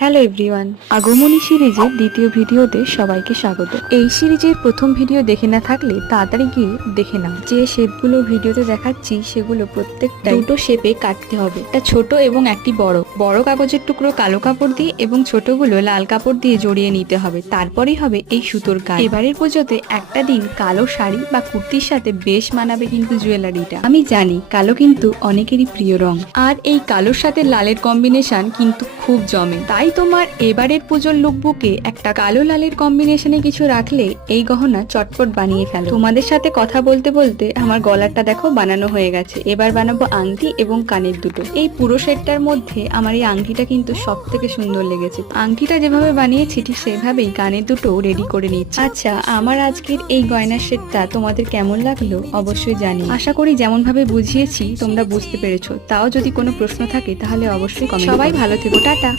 Hello everyone, আগমনী সিরিজের দ্বিতীয় ভিডিওতে সবাইকে স্বাগত। এই সিরিজের প্রথম ভিডিও দেখে না থাকলে তাড়াতাড়ি গিয়ে দেখে নাও। যে শেপগুলো ভিডিওতে দেখাচ্ছি সেগুলো প্রত্যেকটা দুটো শেপে কাটতে হবে, একটা ছোট এবং একটি বড়। বড় কাগজের টুকরো কালো কাপড় দিয়ে এবং ছোটগুলো লাল কাপড় দিয়ে জড়িয়ে নিতে হবে, তারপরেই হবে এই সুতোর কাজ। এবারের পুজোতে একটা দিন কালো শাড়ি বা কুর্তির সাথে বেশ মানাবে কিন্তু জুয়েলারিটা। আমি জানি কালো কিন্তু অনেকেরই প্রিয় রং, আর এই কালোর সাথে লালের কম্বিনেশন কিন্তু খুব জমে। তাই তোমার এবারের পুজোর লুকবুকে একটা কালো লালের কম্বিনেশনে কিছু রাখলে এই গহনা চটপট বানিয়ে ফেলো। তোমাদের সাথে কথা বলতে বলতে আমার গলাটা দেখো বানানো হয়ে গেছে। এবার বানাবো আংটি এবং কানের দুটো। এই পুরো সেটটার মধ্যে আমার এই আংটিটা কিন্তু সব থেকে সুন্দর লেগেছে। আংটিটা যেভাবে বানিয়েছি ঠিক সেভাবেই কানের দুটো রেডি করে নিচ্ছি। আচ্ছা, আমার আজকের এই গয়নার সেটটা তোমাদের কেমন লাগলো অবশ্যই জানি। আশা করি যেমন ভাবে বুঝিয়েছি তোমরা বুঝতে পেরেছো। তাও যদি কোনো প্রশ্ন থাকে তাহলে অবশ্যই কমেন্ট। সবাই ভালো থেকো, টাটা।